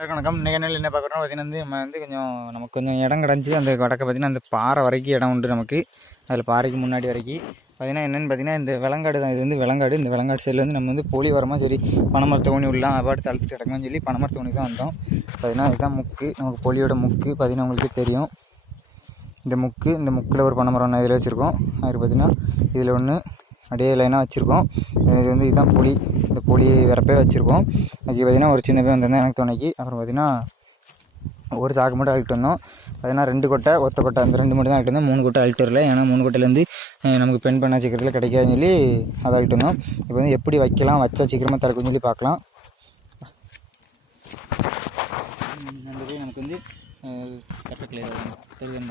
வணக்கம். இன்றைக்கி என்ன பார்க்குறோம் பார்த்தீங்கன்னா நம்ம கொஞ்சம் நமக்கு கொஞ்சம் இடம் கிடஞ்சி அந்த வடக்க பார்த்தீங்கன்னா அந்த பாறை வரைக்கும் இடம் உண்டு நமக்கு. அதில் பாறைக்கு முன்னாடி வரைக்கும் பார்த்தீங்கன்னா என்னென்னு பார்த்தீங்கன்னா இந்த விலங்காடு தான். இது விலங்காடு. இந்த விலங்காடு சைடில் நம்ம பொலி வரமா சரி பனைமரத்து ஊனி விடலாம் அவ்வாறு தழுத்துட்டு கிடக்கும்னு சொல்லி பனைமரத்து ஊனி தான் வந்தோம். பார்த்தீங்கன்னா இதுதான் முக்கு, நமக்கு பொலியோட முக்கு பார்த்தீங்கன்னா உங்களுக்கு தெரியும். இந்த முக்கில் ஒரு பனைமரம் ஒன்று இதில் வச்சுருக்கோம். அது பார்த்தீங்கன்னா இதில் ஒன்று அப்படியே லைனாக வச்சுருக்கோம். இதுதான் புளி. இந்த புளி வரப்பே வச்சுருக்கோம். அதுக்கு பார்த்திங்கன்னா ஒரு சின்ன பேர் வந்திருந்தேன் எனக்கு துணைக்கு. அப்புறம் பார்த்திங்கன்னா ஒரு சாக்கு மட்டும் அழுட்டு வந்தோம். பார்த்திங்கன்னா 2 கொட்டை ஒத்த கொட்டை அந்த 2 மட்டும் தான் அழுட்டு வந்தோம். 3 கொட்டை அழுட்டு வரல. ஏன்னா 3 கொட்டையிலேருந்து நமக்கு பெண் பண்ண சீக்கிரத்தில் கிடைக்காதுன்னு சொல்லி அதை அழுட்டு வந்தோம். இப்போ எப்படி வைக்கலாம், வச்சா சீக்கிரமாக திறக்குன்னு சொல்லி பார்க்கலாம். நமக்கு கட்டை கிளியர் தெரியும்.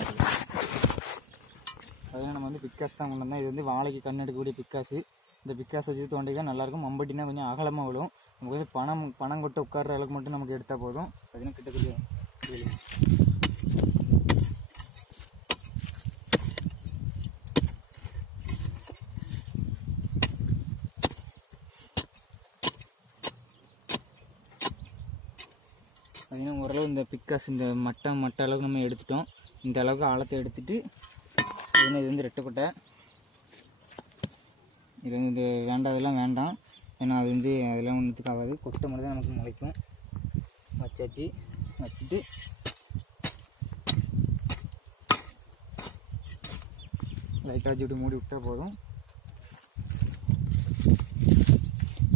அதனால் நம்ம பிக்காஸ் தான் கொண்டு வந்தோம். இது வாழைக்கு கண் எடுக்கக்கூடிய பிக்காசு. இந்த பிக்காஸ் வச்சு தோண்டி தான் நல்லாயிருக்கும். மம்பட்டினா கொஞ்சம் அகலமாக விழும். நமக்கு பணம் கொட்டை உட்கார்ற அளவுக்கு மட்டும் நமக்கு எடுத்தால் போதும். பார்த்தீங்கன்னா கிட்டக்கூடிய பார்த்தீங்கன்னா ஓரளவு இந்த பிக்காஸ் இந்த மட்டை அளவுக்கு நம்ம எடுத்துட்டோம். இந்த அளவுக்கு ஆழத்தை எடுத்துட்டு இது ரெட்டைக்கொட்டை. இது இது வேண்டாதெல்லாம் வேண்டாம். ஏன்னா அது அதெல்லாம் ஒன்றுத்துக்கு ஆகாது. கொட்டை மட்டும் தான் நமக்கு முளைக்கும். வச்சுட்டு லைட்டாக வச்சுட்டு மூடி விட்டால் போதும்.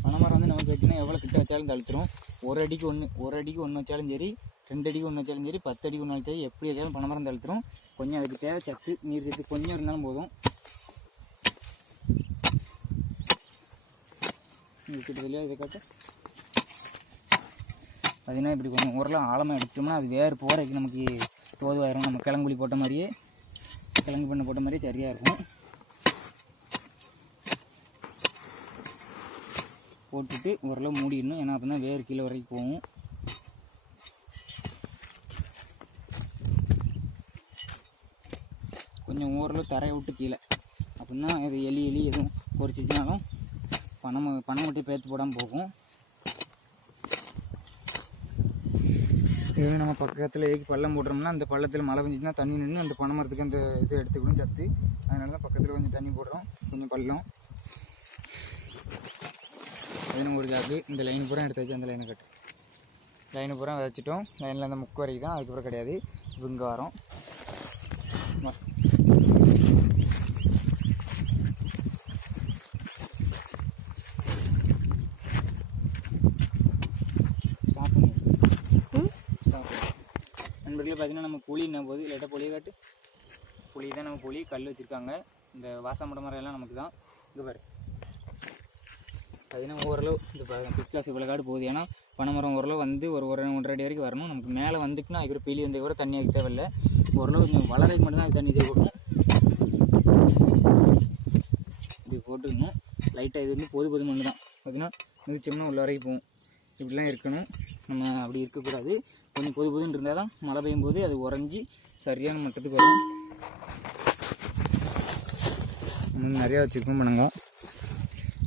பனைமரம் நமக்கு வச்சுன்னா எவ்வளோ கிட்ட வச்சாலும் தழுத்துரும். ஒரு அடிக்கு ஒன்று வச்சாலும் சரி, 2 அடிக்கு ஒன்று வச்சாலும் சரி, 10 அடிக்கு ஒன்று வச்சாலும் எப்படி வச்சாலும் பனைமரம் தழுத்துரும். கொஞ்சம் அதுக்கு தேவை சத்து, நீர் சத்து கொஞ்சம் இருந்தாலும் போதும். கிட்டதில்லையா இதை காட்ட பார்த்தீங்கன்னா இப்படி கொஞ்சம் ஓரளவு ஆழமாக எடுத்தோம்னா அது வேறு போகிறதுக்கு நமக்கு தோதுவாயிரும். நம்ம கிழங்குழி போட்ட மாதிரியே, கிழங்கு பண்ணை போட்ட மாதிரியே சரியாக இருக்கும். போட்டுட்டு ஓரளவு மூடிடணும். ஏன்னா அப்போ தான் வேறு கீழே வரைக்கும் போகும். கொஞ்சம் ஓரளவு தரையை விட்டு கீழே அப்படின்னா இது எலி எதுவும் பொறிச்சிச்சினாலும் பனை மட்டும் பேர்த்து போடாமல் போகும். இது நம்ம பக்கத்தில் பள்ளம் போடுறோம்னா அந்த பள்ளத்தில் மழை பெஞ்சிச்சுன்னா தண்ணி நின்று அந்த பனை மரத்துக்கு அந்த இதை எடுத்துக்கணும் சத்து. அதனால தான் பக்கத்தில் கொஞ்சம் தண்ணி போடுறோம், கொஞ்சம் பள்ளம். லைன் ஒரு ஜாக்கு இந்த லைன் பூரா எடுத்து வச்சு அந்த லைனை பூரா வச்சுட்டோம். லைனில் அந்த முக்கு வரைக்கும் தான், அதுக்கப்புறம் கிடையாது. இப்போ இங்கே வரோம். நண்பர்களே பார்த்தீங்கன்னா நம்ம புளின்ன போது லைட்டாக புளியை காட்டு. புளி தான் நம்ம புளி கல் வச்சுருக்காங்க. இந்த வாசமட மரம் எல்லாம் நமக்கு தான். இங்கே பாரு பார்த்தீங்கன்னா ஓரளவு இந்த பிக்காசு இவ்வளோ காடு போகுது. ஏன்னா பனைமரம் ஓரளவு ஒரு 1.5 அடி வரைக்கும் வரணும். நமக்கு மேலே வந்துக்குன்னா அதுக்கு பிளி வந்தே கூட தண்ணி அதுக்கு தேவையில்லை. ஓரளவு கொஞ்சம் வளரைக்கு மட்டும்தான் அதுக்கு தண்ணி தேவைப்படும். இப்படி போட்டுக்கணும். லைட்டாக இது பொது மண்ணு தான். பார்த்தீங்கன்னா மிதிச்சோம்னா உள்ள வரைக்கும் போகும். இப்படிலாம் இருக்கணும். நம்ம அப்படி இருக்கக்கூடாது. கொஞ்சம் பொதுன்னு இருந்தால் தான் மழை பெய்யும் போது அது உறைஞ்சி சரியான மட்டத்துக்கு வரும். நிறையா வச்சுருக்கோம் பண்ணுங்க.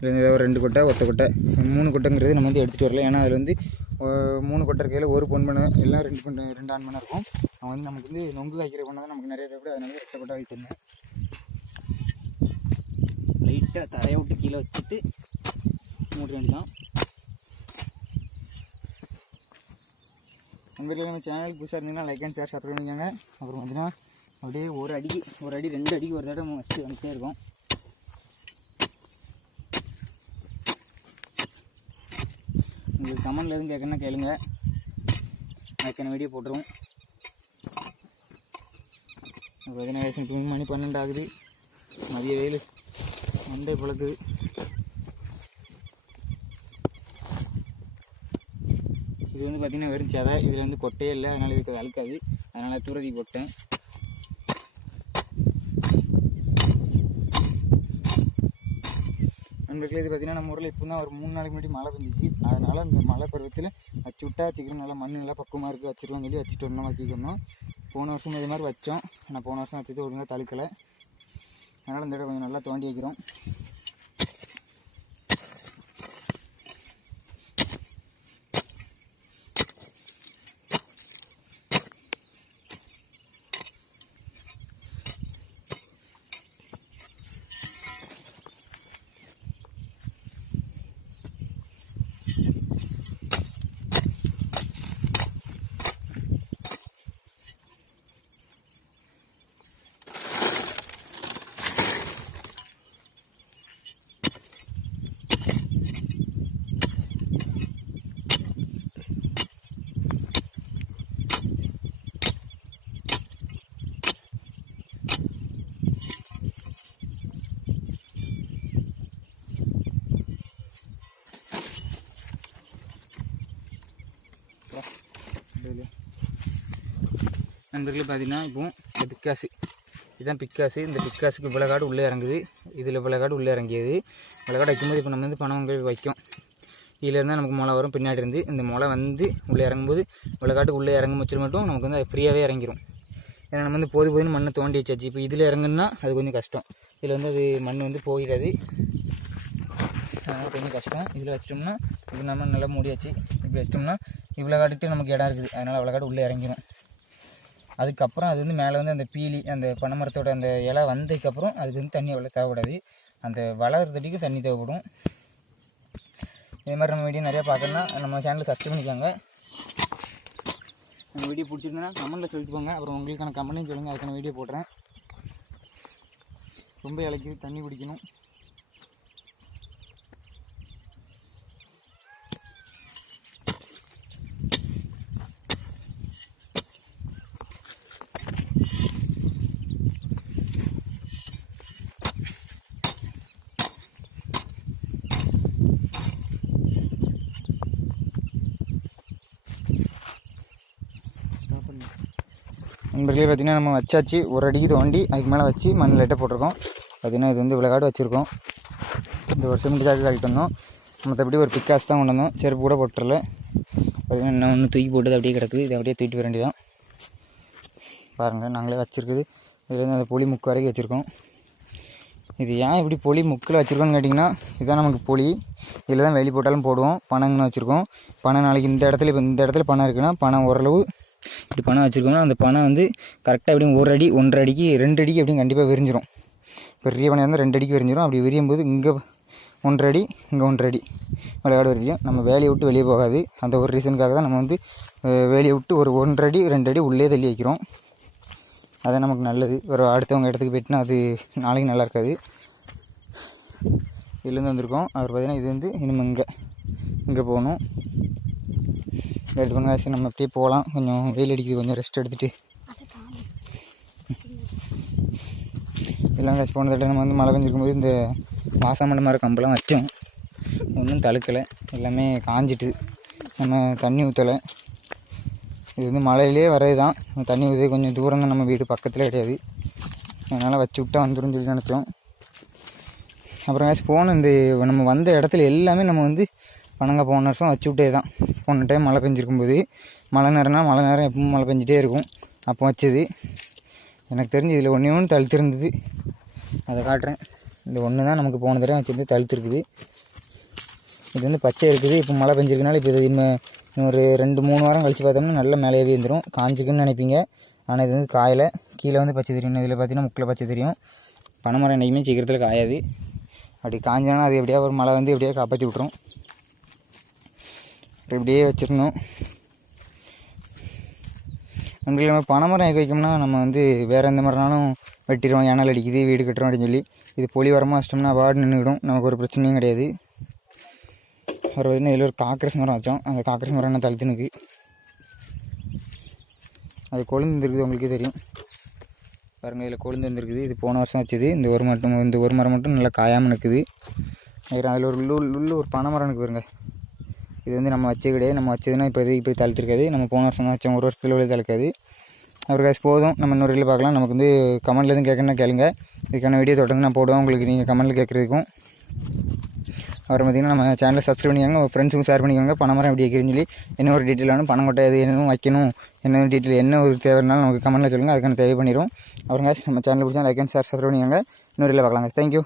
இதில் ஒரு 2 கொட்டை ஒத்த கொட்டை 3 கொட்டைங்கிறது நம்ம எடுத்துகிட்டு வரல. ஏன்னா அதில் 3 கொட்டை இருக்கையில் ஒரு பொன் பண்ணை எல்லாம் 2 ஆண் பண்ணை இருக்கும். அவன் நமக்கு நொங்கு காய்க்கிற பண்ண தான் நமக்கு நிறைய தேவைப்படும். அதனால 2 கொட்டை ஆகிட்டு இருந்தேன். லைட்டாக தரையை விட்டு கீழே வச்சுட்டு மூடி வேண்டிதான். உங்கள் நம்ம சேனலுக்கு புதுசாக இருந்தீங்கன்னா லைக் அண்ட் ஷேர் சப்ஸ்கிரைப் பண்ணிக்கோங்க. அப்புறம் பார்த்தீங்கன்னா அப்படியே ஒரு அடி 2 அடிக்கு ஒரு தடவை வச்சு வந்துட்டே இருக்கும். உங்களுக்கு கமெண்ட்ல எதுவும் கேட்கணுன்னா கேளுங்க. அதுக்கான வீடியோ போட்டுருவோம். பார்த்தீங்கன்னா மணி 12 ஆகுது. மதிய வெயில் மண்டை பழக்குது. இது பார்த்திங்கன்னா வெறும் செதை. இதில் கொட்டையே இல்லை. அதனால் இதுக்கு அழுக்காது. அதனால் தூரதி போட்டேன். நண்பர்களே இது பார்த்திங்கன்னா நம்ம ஊரில் இப்போ தான் ஒரு 3 நாளைக்கு முன்னாடி மழை பெஞ்சிச்சு. அதனால் இந்த மழை பருவத்தில் வச்சு விட்டா சீக்கிரம் நல்லா மண் நல்லா பக்குவமாக இருக்குது வச்சுருவோம் சொல்லி வச்சுட்டு வந்தோம். வச்சுக்கணும். போன வருஷம் இது மாதிரி வச்சோம். ஆனால் போன வருஷம் வச்சது ஒழுங்காக தழுக்கலை. அதனால் இந்த இடம் கொஞ்சம் நல்லா தோண்டி வைக்கிறோம். நண்பர்களே பார்த்தீங்கன்னா இப்போ இந்த பிக்காசு இதுதான் பிக்காசு. இந்த பிக்காசுக்கு இவ்வளோ காடு உள்ளே இறங்குது, இதில் இவ்வளோ காடு உள்ளே இறங்கியது. இவ்வளோ காடு வைக்கும்போது இப்போ நம்ம வந்து பனவங்கள் வைக்கும், இதில் இருந்தால் நமக்கு முளை வரும். பின்னாடி இருந்து இந்த முளை வந்து உள்ளே இறங்கும்போது இவ்வளோ காட்டுக்கு உள்ளே இறங்கும் வச்சு மட்டும் நமக்கு வந்து அது ஃப்ரீயாகவே இறங்கிடும். ஏன்னா நம்ம வந்து போதுன்னு மண்ணை தோண்டி வச்சாச்சு. இப்போ இதில் இறங்குன்னா அது கொஞ்சம் கஷ்டம், இதில் வந்து அது மண் வந்து போயிடாது, அதனால் கொஞ்சம் கஷ்டம். இதில் வச்சிட்டோம்னா இப்போ நம்ம நல்லா மூடியாச்சு. இப்படி வச்சிட்டோம்னா இவ்வளோ காட்டுக்கு நமக்கு இடம் இருக்குது, அதனால் அவ்வளோ காடு உள்ளே இறங்கிடும். அதுக்கப்புறம் அது வந்து மேலே வந்து அந்த பீலி அந்த பனை மரத்தோட அந்த இலை வந்ததுக்கப்புறம் அதுக்கு வந்து தண்ணி அவ்வளோ தேவைப்படாது, அந்த வளர்றதுக்கு தண்ணி தேவைப்படும். இதே மாதிரி நம்ம வீடியோ நிறையா பார்க்கணுன்னா நம்ம சேனலை சப்ஸ்கிரைப் பண்ணிக்கோங்க. நம்ம வீடியோ பிடிச்சிருந்தேன்னா கமெண்ட்டில் சொல்லிட்டு போங்க, அப்புறம் உங்களுக்கான கமெண்ட்டையும் சொல்லுங்கள், அதுக்கான வீடியோ போடுறேன். ரொம்ப இலைக்குது, தண்ணி குடிக்கணும். நண்பர்களே பார்த்திங்கன்னா நம்ம வச்சாச்சு, ஒரு அடிக்கு தோண்டி அதுக்கு மேலே வச்சு மண் லைட்டாக போட்டிருக்கோம். பார்த்திங்கன்னா இது வந்து விளையாடு வச்சுருக்கோம். இந்த ஒரு சிமெண்ட்டுக்காக கழிட்டு வந்தோம், மற்றபடி ஒரு பிக்காஸ் தான் கொண்டு வந்தோம், செருப்பு கூட போட்டுறல. பார்த்திங்கன்னா இன்னும் ஒன்று தூக்கி போட்டது அப்படியே கிடக்குது, இதை அப்படியே தூக்கிட்டு வர வேண்டியதான். பாருங்கள் நாங்களே வச்சுருக்குது, இதில் வந்து அந்த புளி முக்கு வரைக்கும் வச்சுருக்கோம். இது ஏன் இப்படி புளி முக்கில் வச்சுருக்கோன்னு கேட்டிங்கன்னா, இதுதான் நமக்கு புளி, இதில் தான் வெளி போட்டாலும் போடுவோம். பணங்கன்னு வச்சுருக்கோம். பணம் நாளைக்கு இந்த இடத்துல இப்போ இந்த இடத்துல பணம் இருக்குன்னா பணம் ஓரளவு இப்படி பணம் வச்சுருக்கோம்னா அந்த பணம் வந்து கரெக்டாக எப்படியும் 1 அடி 1.5 அடிக்கு 2 அடிக்கு எப்படியும் கண்டிப்பாக விரிஞ்சிடும். பெரிய பணம் இருந்தால் 2 அடிக்கு விரிஞ்சிடும். அப்படி விரியும் போது இங்கே 1.5 அடி இங்கே 1.5 அடி விளையாடு வரையும் நம்ம வேலையை விட்டு வெளியே போகாது. அந்த ஒரு ரீசனுக்காக தான் நம்ம வந்து வேலையை விட்டு ஒரு 1.5 அடி 2 அடி உள்ளே தள்ளி வைக்கிறோம். அது நமக்கு நல்லது. ஒரு அடுத்தவங்க இடத்துக்கு போயிட்டுனா அது நாளைக்கு நல்லா இருக்காது. இதுலேருந்து வந்திருக்கோம். அவர் பார்த்திங்கன்னா இது வந்து இனிமேல் இங்கே போகணும். எடுத்து பண்ண காசு நம்ம அப்படியே போகலாம். கொஞ்சம் வெயில் அடிக்குது, கொஞ்சம் ரெஸ்ட் எடுத்துகிட்டு எல்லாம் காசு போன தடவை நம்ம வந்து மழை பெஞ்சிருக்கும்போது இந்த வாசமண்டை மாதிரி கம்பெல்லாம் வச்சோம், ஒன்றும் தழுக்கலை, எல்லாமே காஞ்சிட்டு. நம்ம தண்ணி ஊற்றலை. இது வந்து மழையிலே வரது தான், தண்ணி ஊற்றி கொஞ்சம் தூரம் தான், நம்ம வீடு பக்கத்தில் கிடையாது, அதனால் வச்சு விட்டா வந்துடும் சொல்லி நினச்சோம். அப்புறம் காசு போன இந்த நம்ம வந்த இடத்துல எல்லாமே நம்ம வந்து பனங்க போன வருஷம் வச்சு விட்டே தான். போன டைம் மழை பெஞ்சிருக்கும்போது மழை நேரம்னா மழை நேரம் எப்பவும் மழை பெஞ்சிட்டே இருக்கும், அப்போ வச்சது. எனக்கு தெரிஞ்சு இதில் ஒன்று தழுத்திருந்தது, அதை காட்டுறேன். இந்த ஒன்று தான் நமக்கு போன தடவை வச்சுருந்து தழுத்திருக்குது. இது வந்து பச்சை இருக்குது, இப்போ மழை பெஞ்சிருக்கனால இப்போ இது இன்னும் ஒரு 2-3 வாரம் கழித்து பார்த்தோம்னா நல்ல மேலேயே வந்துடும். காஞ்சிக்குன்னு நினைப்பீங்க, ஆனால் இது வந்து காயலை. கீழே வந்து பச்சை தெரியும், இதில் பார்த்தீங்கன்னா முக்கில் பச்சை தெரியும். பனைமரம் என்றைக்குமே சீக்கிரத்தில் காயாது. அப்படி காஞ்சோன்னா அது எப்படியா ஒரு மழை வந்து எப்படியா காப்பாற்றி விட்ரும். இப்படியே வச்சிடணும். நம்மளுக்கு நம்ம பனைமரம் எங்கே வைக்கோம்னா நம்ம வந்து வேறு எந்த மரம்னாலும் வெட்டிடுவோம், ஏனால் அடிக்குது, வீடு கட்டுறோம் அப்படின்னு சொல்லி. இது பொலி வரமாக வச்சிட்டோம்னா வார்டு நின்றுடும், நமக்கு ஒரு பிரச்சனையும் கிடையாது. அப்புறம் பார்த்திங்கன்னா இதில் ஒரு காக்கரஸ் மரம் வச்சோம், அந்த காக்கரஸ் மரம் என்ன தழுத்துனுக்கு அது கொழுந்து வந்துருக்குது, உங்களுக்கே தெரியும் பாருங்கள். இதில் கொழுந்து வந்துருக்குது, இது போன வருஷம் வச்சது. இந்த ஒரு மரம் மட்டும் நல்லா காயாமல் நிற்குது. அதில் ஒரு உள்ளு ஒரு பனைமரம் எனக்கு பாருங்க, இது வந்து நம்ம வச்ச கிடையாது. நம்ம வச்சதுன்னா இப்போ இப்படி தழுத்திருக்காது, நம்ம போன வருஷம் தான் வச்சோம், ஒரு வருஷத்தில் வெளியே தழுக்காது. அப்புறம் காசு போதும், நம்ம இன்னொரு வீடியோ பார்க்கலாம். நமக்கு வந்து கமெண்ட்டில் எதுவும் கேட்கணுன்னா கேளுங்க, இதுக்கான வீடியோ தொடர்ந்து நான் போடுவேன் உங்களுக்கு, நீங்கள் கமெண்ட்டில் கேட்குறதுக்கும். அப்புறம் பார்த்திங்கன்னா நம்ம சேனலை சப்ஸ்கிரைப் பண்ணிக்கோங்க, உங்கள் ஃப்ரெண்ட்ஸுக்கும் ஷேர் பண்ணிக்கோங்க. பனைமரம் எப்படி வைக்கிறேன்னு சொல்லி என்ன ஒரு டீட்டெயில் வேணும், பனங்கொட்டை அது என்னென்ன வைக்கணும், என்ன டீட்டெயில் என்ன ஒரு தேவைனாலும் நமக்கு கமெண்ட்டில் சொல்லுங்கள், அதுக்கான தேவை பண்ணிடும். அப்புறம் காசு நம்ம சேனல் பிடிச்சா லைக் அண்ட் ஷேர் பண்ணிக்கோங்க. இன்னொரு வீடியோ பார்க்கலாம். தேங்க்யூ.